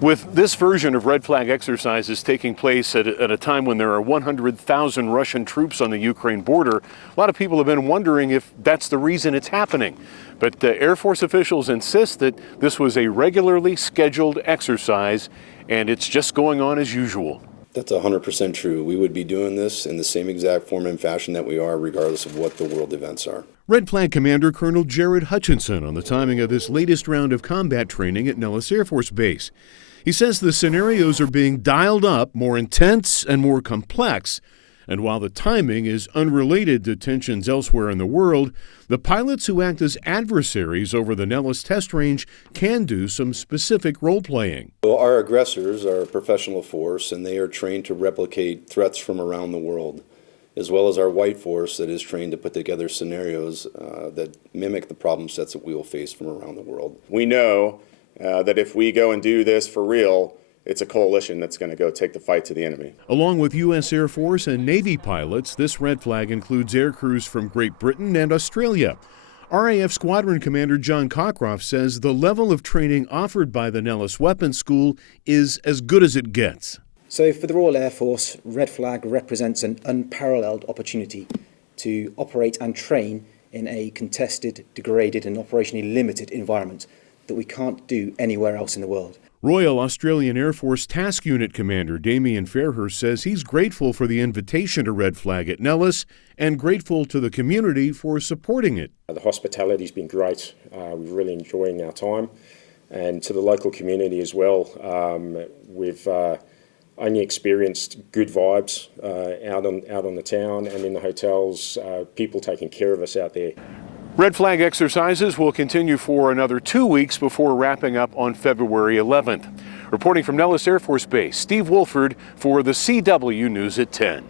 With this version of red flag exercises taking place at a time when there are 100,000 Russian troops on the Ukraine border, a lot of people have been wondering if that's the reason it's happening. But Air Force officials insist that this was a regularly scheduled exercise and it's just going on as usual. That's 100% true. We would be doing this in the same exact form and fashion that we are, regardless of what the world events are. Red Flag Commander Colonel Jared Hutchinson on the timing of this latest round of combat training at Nellis Air Force Base. He says the scenarios are being dialed up, more intense and more complex. And while the timing is unrelated to tensions elsewhere in the world, the pilots who act as adversaries over the Nellis test range can do some specific role-playing. Well, our aggressors are a professional force, and they are trained to replicate threats from around the world, as well as our white force that is trained to put together scenarios that mimic the problem sets that we will face from around the world. We know that if we go and do this for real, it's a coalition that's going to go take the fight to the enemy. Along with U.S. Air Force and Navy pilots, this red flag includes air crews from Great Britain and Australia. RAF Squadron Commander John Cockcroft says the level of training offered by the Nellis Weapons School is as good as it gets. So for the Royal Air Force, red flag represents an unparalleled opportunity to operate and train in a contested, degraded and operationally limited environment that we can't do anywhere else in the world. Royal Australian Air Force Task Unit Commander Damien Fairhurst says he's grateful for the invitation to Red Flag at Nellis and grateful to the community for supporting it. The hospitality's been great. We're really enjoying our time. And to the local community as well, we've only experienced good vibes out on the town and in the hotels, people taking care of us out there. Red Flag exercises will continue for another 2 weeks before wrapping up on February 11th. Reporting from Nellis Air Force Base, Steve Wolford for the CW News at 10.